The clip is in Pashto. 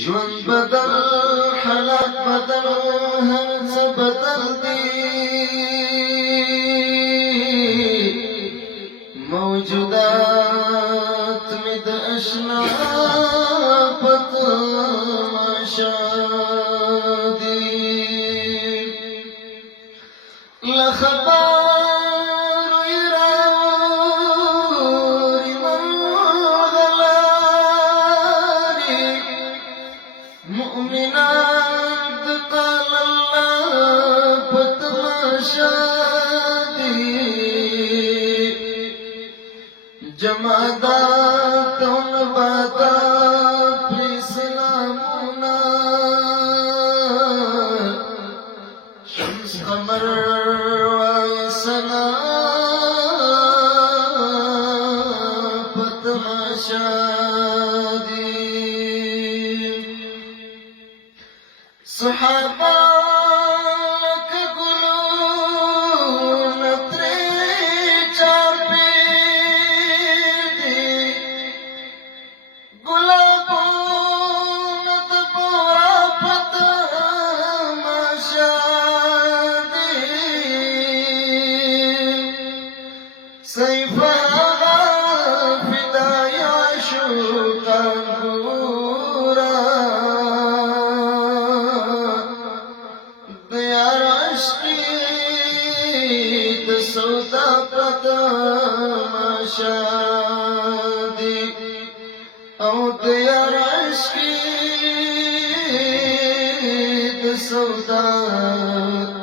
ژوند بدل حالات بدل هر څه بدل دي موجودات مې د اشنا په تماشا دي له خبرو یې راوړي مرغلارې مؤمنان د تعالی الله په تماشا دي جمادات و نباتات پر سلامنا شمس قمر وایسنا پتماشا دی صحابہ سيفها فداي عشوقا غورا ديار عشقي تسودا تماشا دي او ديار عشقي تسودا